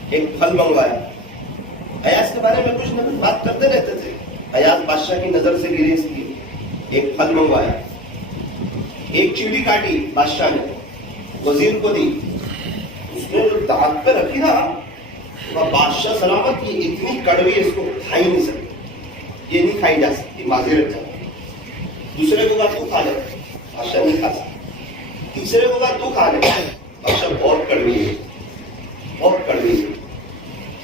ایک پھل منگوایا. ایاز کے بارے میں کچھ نہ کچھ بات کرتے رہتے تھے. ایاز بادشاہ کی نظر سے گریز کی, ایک پھل منگوایا, ایک چیڑی کاٹی بادشاہ نے, وزیر کو دی. اس نے جو دانت پہ رکھی نا, بادشاہ سلامت کی اتنی کڑوی اس کو کھائی نہیں سکتی, یہ نہیں کھائی جا سکتی, معذرت چاہتی. دوسرے کو بات کو کھا لے, بادشاہ نہیں کھا سکتا. تیسرے کو کہا تو کھا لے، بادشاہ بہت کڑوی ہے، بہت کڑوی ہے.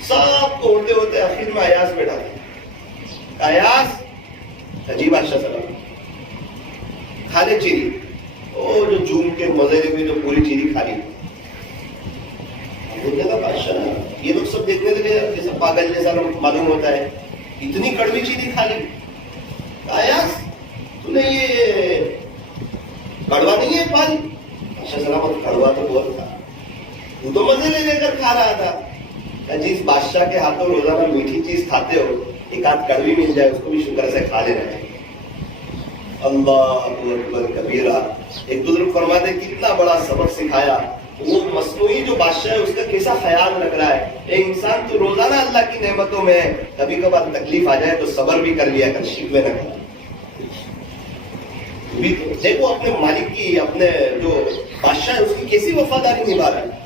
سب کو ہوتے ہوتے آخر میں ایاز بیٹھا تھا. ایاز عجیب بادشاہ سلام کھا لے چیری. وہ جو جھوم کے مزے لے جو پوری چیری کھا لی. بولنے کا بادشاہ یہ لوگ سب دیکھنے لگے جیسا پاگل جیسا معلوم ہوتا ہے، اتنی کڑوی چیری کھا لی. ایاز تو نے یہ کڑوا نہیں ہے پھل؟ بادشاہ سلامت کڑوا تو بہت تھا، تو تو مزے لے لے کر کھا رہا تھا. جس بادشاہ کے ہاتھوں روزانہ میٹھی چیز کھاتے ہو، ایک آدھ کڑوی مل جائے اس کو بھی شکر سے کھا لینا ہے. اللہ اکبر کبیرہ. ایک بزرگ فرماتے کتنا بڑا سبق سکھایا. وہ مصنوعی جو بادشاہ ہے اس کا کیسا خیال رکھ رہا ہے. ایک انسان تو روزانہ اللہ کی نعمتوں میں ہے، کبھی کبھار تکلیف آ جائے تو صبر بھی کر لیا کر، شکوے نہ کر. دیکھو اپنے مالک کی، اپنے جو بادشاہ ہے اس کی کیسی وفاداری نبھا رہا ہے.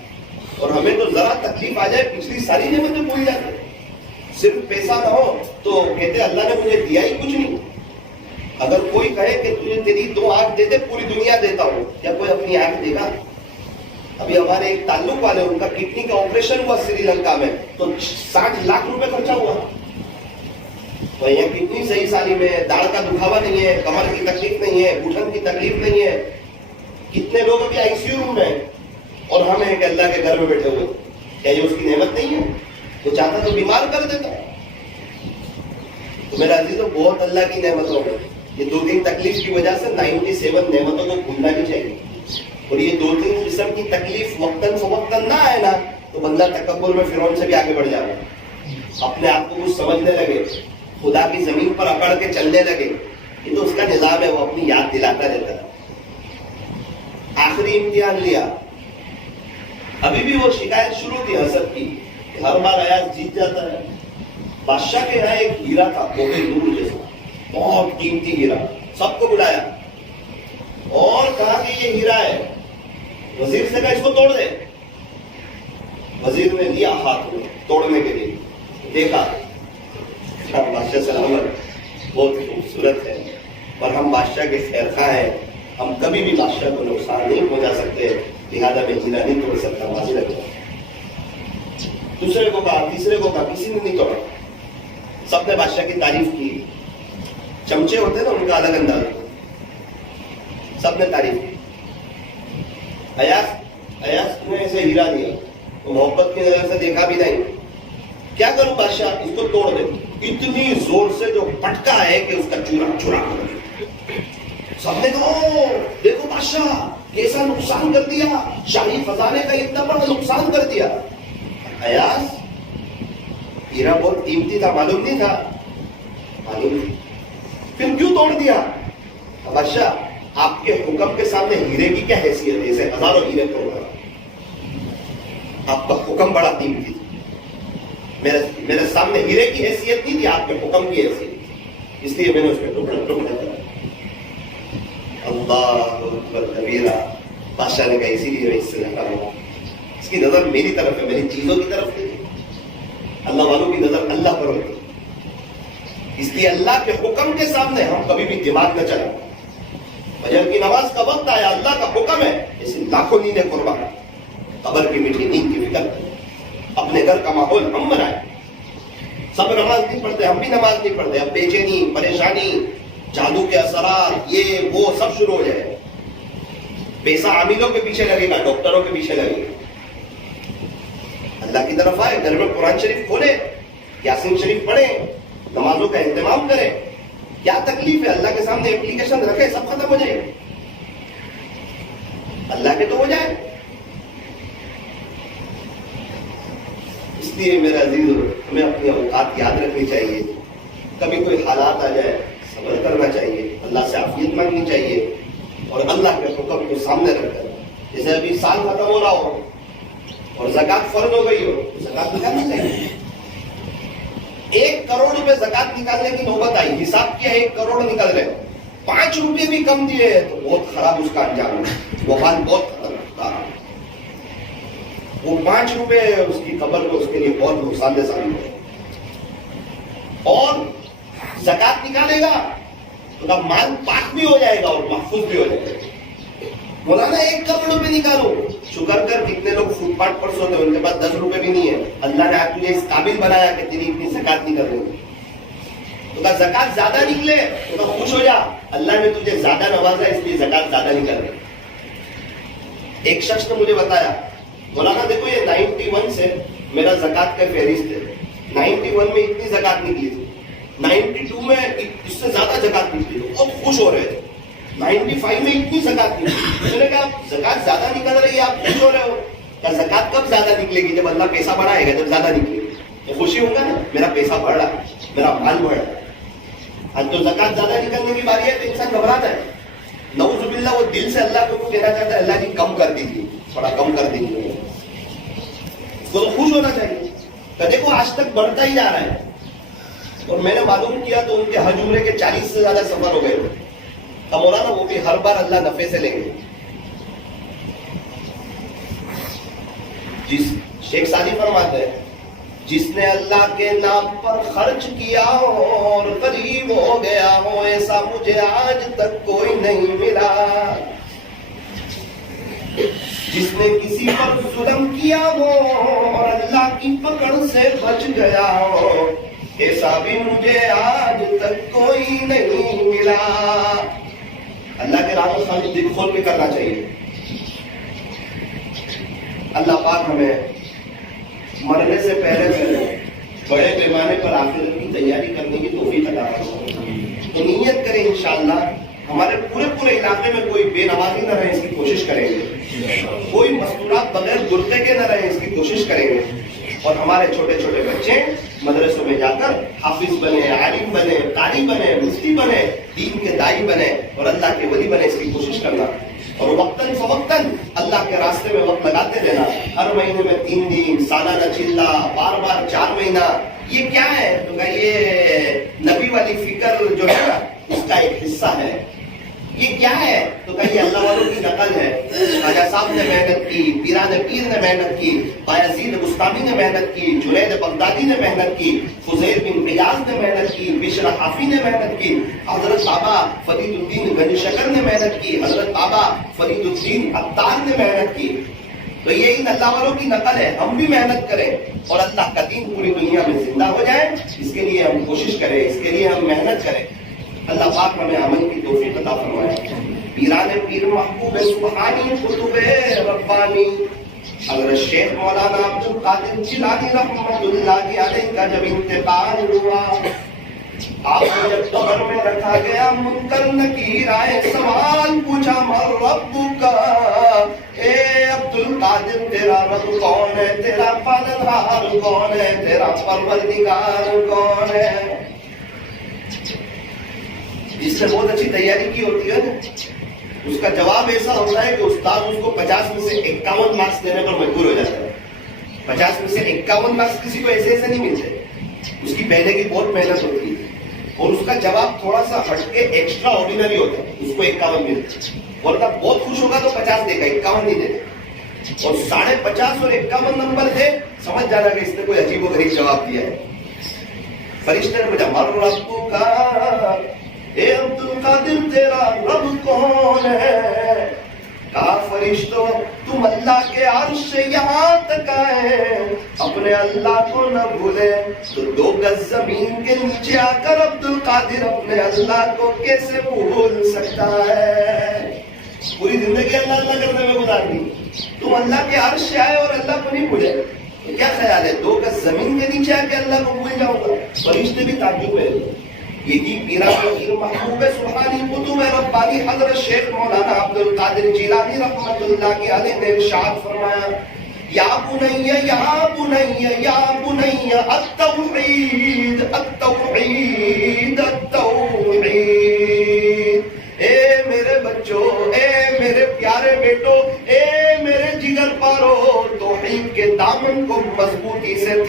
اور ہمیں تو ذرا تکلیف آ جائے پچھلی ساری نعمتیں بھول جاتے. صرف پیسہ نہ ہو تو کہتے اللہ نے مجھے دیا ہی کچھ نہیں. اگر کوئی کہے کہ تجھے تیری 2 آنکھ دے دے پوری دنیا دیتا ہوں، کیا کوئی اپنی آنکھ دے گا؟ ابھی ہمارے ایک تعلق والے ان کا کڈنی کا آپریشن ہوا سری لنکا میں تو 60 لاکھ روپے خرچہ ہوا. تو یہ کڈنی صحیح سالی میں، داڑھ کا دکھاوا نہیں ہے، کمر کی تکلیف نہیں ہے، گھٹن کی تکلیف نہیں ہے. کتنے لوگ ابھی آئی سی یو روم میں اور ہم ہیں کہ اللہ کے گھر میں بیٹھے ہوئے. کیا یہ اس کی نعمت نہیں ہے؟ وہ چاہتا تو بیمار کر دیتا. تو میرا عزیزو بہت اللہ کی نعمتوں میں یہ 2-3 تکلیف کی وجہ سے 97 نعمتوں کو بھولنا نہیں چاہیے. اور یہ 2-3 قسم کی تکلیف وقتاً فوقتاً نہ آئے نا تو بندہ تکبر میں فرعون سے بھی آگے بڑھ جائے، اپنے آپ کو کچھ سمجھنے لگے، خدا کی زمین پر اکڑ کے چلنے لگے. یہ تو اس کا نظام ہے، وہ اپنی یاد دلاتا رہتا ہے. آخری امتحان لیا، ابھی بھی وہ شکایت شروع تھی حسد کی کہ ہر بار ایاز جیت جاتا ہے. بادشاہ کے یہاں ایک ہیرا تھا کوہے نور جیسا، بہت قیمتی ہیرا. سب کو بلایا اور کہا کہ یہ ہیرا ہے. وزیر سے کہا اس کو توڑ دے. وزیر نے لیا ہاتھ میں توڑنے کے لیے، دیکھا بادشاہ سلامت بہت خوبصورت ہے اور ہم بادشاہ کے خیر خواہ ہیں، ہم کبھی بھی بادشاہ کو نقصان نہیں پہنچا سکتے، لہٰذا میں ہیرا نہیں توڑ سکتا، ماضی رکھتا. دوسرے کو کہا، تیسرے کو کہا، کسی نے نہیں توڑا. سب نے بادشاہ کی تعریف کی. چمچے ہوتے نا ان کا الگ انداز، سب نے تعریف کی. ایاز نے اسے ہیرا دیا تو محبت کی نظر سے دیکھا بھی نہیں. کیا کروں بادشاہ؟ اس کو توڑ دے. اتنی زور سے جو پٹکا ہے کہ اس کا چورا چورا کر دیا. سب نے کہا دیکھو بادشاہ کیسا نقصان کر دیا، شاہی خزانے کا اتنا بڑا نقصان کر دیا. ایاز ہیرا بہت قیمتی تھا، معلوم نہیں تھا؟ معلوم نہیں. پھر کیوں توڑ دیا؟ بادشاہ آپ کے حکم کے سامنے ہیرے کی کیا حیثیت ہے؟ اسے ہزاروں ہیرے توڑا. آپ کا حکم بڑا قیمتی تھا، میرے سامنے ہیرے کی حیثیت نہیں تھی، آپ کے حکم کی حیثیت، اس لیے میں نے اس کے ٹکڑے ٹکڑے کرا. اللہ اکبر کبیرہ. بادشاہ نے کہا اسی لیے میں اس سے لگا ہوں، اس کی نظر میری طرف ہے، میری چیزوں کی طرف نہیں. اللہ والوں کی نظر اللہ پر ہوتی، اس لیے اللہ کے حکم کے سامنے ہم کبھی بھی دماغ نہ چلائیں. فجر کی نماز کا وقت آیا، اللہ کا حکم ہے، اسے لاکھوں نیندیں قربان. قبر کی میٹھی نیند کی فکر کریں، اپنے گھر کا ماحول ہم بنائیں. سب نماز نہیں پڑھتے، ہم بھی نماز نہیں پڑھتے. اب بے چینی، پریشانی، جادو کے اثرات، یہ وہ سب شروع ہو جائے. پیسہ عاملوں کے پیچھے لگے گا، ڈاکٹروں کے پیچھے لگے گا. اللہ کی طرف آئے، گھر میں قرآن شریف کھولے، یاسین شریف پڑھیں، نمازوں کا اہتمام کریں. کیا تکلیف ہے؟ اللہ کے سامنے اپلیکیشن رکھے، سب ختم ہو جائے. اللہ کے تو ہو جائے. اس لیے میرا عزیز ہمیں اپنی اوقات یاد رکھنی چاہیے. کبھی کوئی حالات آ جائے صبر کرنا چاہیے، اللہ سے عافیت مانگنی چاہیے اور اللہ کے حکم کو سامنے رکھ کر، جیسے ابھی سال ختم ہو رہا ہو اور زکات فرض ہو گئی ہو تو زکات نکالنا چاہیے. 1 کروڑ روپے زکات نکالنے کی نوبت آئی، حساب کیا 1 کروڑ نکل رہے، 5 روپے بھی کم دیے تو بہت خراب اس کا انجام ہے. وہ حال بہت خطرناک. وہ 5 روپے اس کی قبر کو اس کے لیے بہت نقصان دہ ثابت ہو. اور زکات نکالے گا تو مال پاک بھی ہو جائے گا اور محفوظ بھی ہو جائے گا. مولانا 1 کروڑ روپے نکالو. شکر کر کتنے لوگ فٹ پاتھ پر سوتے ہیں, ان کے پاس 10 روپے بھی نہیں ہے. اللہ نے آج تجھے اس قابل بنایا کہ تیری اتنی زکات نہیں کر رہی. تو کہا زکات زیادہ نکلے تو خوش ہو جا, اللہ نے تجھے زیادہ نوازا اس لیے زکات زیادہ نہیں کر رہی. ایک شخص نے مجھے بتایا, مولانا دیکھو یہ 91 سے میرا زکات کا فہرست ہے. 91 میں اتنی زکات نکلی تھی, 92 میں اس سے زیادہ زکات نکلی تھی, بہت خوش ہو رہے تھے. 95 میں اتنی زکات نکلی. میں نے کہا زکات زیادہ نکل رہی ہے, آپ خوش ہو رہے ہو. کیا زکات کب زیادہ نکلے گی؟ جب اللہ پیسہ بڑھائے گا, جب زیادہ نکلے گی تو خوشی ہوگا نا, میرا پیسہ بڑھ رہا ہے, میرا مال بڑھ رہا ہے. آج تو زکات زیادہ نکلنے کی باری ہے تو انسان گھبراتا ہے. نعوذ باللہ وہ دل سے اللہ کو کہنا چاہتا ہے اللہ جی کم کر دیجیے, تھوڑا کم کر دیجیے. اس کو تو خوش ہونا چاہیے. تو دیکھو آج تک بڑھتا ہی جا رہا ہے. اور میں نے معلوم کیا تو ان کے حج عمرے کے 40 سے زیادہ سفر ہو گئے. اب مولانا وہ بھی ہر بار اللہ نفع سے لیں گے. جس شیخ سعدی فرماتے ہیں جس نے اللہ کے نام پر خرچ کیا ہو اور قریب ہو گیا ہو, ایسا مجھے آج تک کوئی نہیں ملا. جس نے کسی پر ظلم کیا ہو اور اللہ کی پکڑ سے بچ گیا ہو, ایسا بھی مجھے آج تک کوئی نہیں ملا. اللہ کے راہ میں دل کھول کے کرنا چاہیے. اللہ پاک ہمیں مرنے سے پہلے بڑے پیمانے پر آخرت کی تیاری کرنے کی توفیق عطا فرمائے. تو نیت کریں انشاءاللہ ہمارے پورے علاقے میں کوئی بے نمازی نہ رہے, اس کی کوشش کریں گے. کوئی مستورات بغیر گرتے کے نہ رہے, اس کی کوشش کریں گے. اور ہمارے چھوٹے چھوٹے بچے مدرسوں میں جا کر حافظ بنے, عالم بنے, قاری بنے, مفتی بنے, دین کے دائی بنے اور اللہ کے ولی بنے, اس کی کوشش کرنا. اور وقتاً فوقتاً اللہ کے راستے میں وقت لگاتے رہنا. ہر مہینے میں 3 دن, سالانہ چلہ, بار بار 4 مہینہ. یہ کیا ہے؟ تو کہ یہ نبی والی فکر جو ہے نا اس کا ایک حصہ ہے. یہ کیا ہے؟ تو کہ یہ اللہ والوں کی نقل ہے. خواجہ صاحب نے محنت کی, پیران پیر نے محنت کی, بایزید بستامی نے محنت کی, جنید بغدادی نے محنت کی, فضیل بن بیاض نے محنت کی, بشر حافی نے محنت کی, حضرت بابا فرید الدین گنج شکر نے محنت کی, حضرت بابا فرید الدین عطار نے محنت کی. تو یہ ان اللہ والوں کی نقل ہے. ہم بھی محنت کریں اور اللہ کا دین پوری دنیا میں زندہ ہو جائے, اس کے لیے ہم کوشش کریں, اس کے لیے ہم محنت کریں. اللہ پاک ہمیں عمل کی توفیق عطا فرمائے. پیران پیر محبوب سبحانی قطب ربانی حضرت شیخ مولانا عبد القادر جیلانی رحمۃ اللہ علیہ کا جب انتقال ہوا, آپ کو جب قبر میں رکھا گیا, منکر نکیر آئے, سوال پوچھا من ربک, اے عبد القادر تیرا رب کون ہے, تیرا پالنہار کون ہے, تیرا پروردگار کون ہے. جس نے بہت اچھی تیاری کی ہوتی ہے نا, اس کا جواب ایسا ہوتا ہے کہ استاد اس کو 50 میں سے 51 مارکس دینے پر مجبور ہو جاتا ہے. 50 میں سے 51 مارکس کسی کو ایسے ایسے نہیں ملتے. اس کی پہلے کی بہت محنت ہوتی ہے اور اس کا جواب تھوڑا سا ہٹ کے ایکسٹرا آرڈینری ہوتا ہے, اس کو 51 ملتے. ورنہ بہت خوش ہوگا تو 50 دے گا, 51 نہیں دے گا. اور 50.5 اور 51 نمبر دے, سمجھ جانا کہ اس نے کوئی عجیب و غریب جواب دیا ہے. فرشتے نے پوچھا من رب کا, اے عبد القادر تیرا رب کون ہے؟ کہا فرشتوں تم اللہ کے عرش سے یہاں تک آئے, اپنے اللہ کو نہ بھولے تو 2 گز زمین کے نیچے آ کر عبد القادر اپنے اللہ کو کیسے بھول سکتا ہے؟ پوری زندگی اللہ اللہ کرنے میں گزار دی, تم اللہ کے عرش سے آئے اور اللہ کو نہیں بھولے. کیا خیال ہے 2 گز زمین کے نیچے آ کے اللہ کو بھول جاؤں گا؟ فرشتے بھی تعجب میں. یہی پیران پیر محبوب سبحانی قطب ربانی حضرت شیخ مولانا عبد القادر جیلانی رحمۃ اللہ علیہ نے ارشاد فرمایا, یا بنی یا بنی یا بنی التوحید التوحید التوحید. اے میرے بچوں, اے میرے پیارے بیٹو, اے میرے جگر پارو, توحید کے دامن کو مضبوطی سے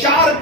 4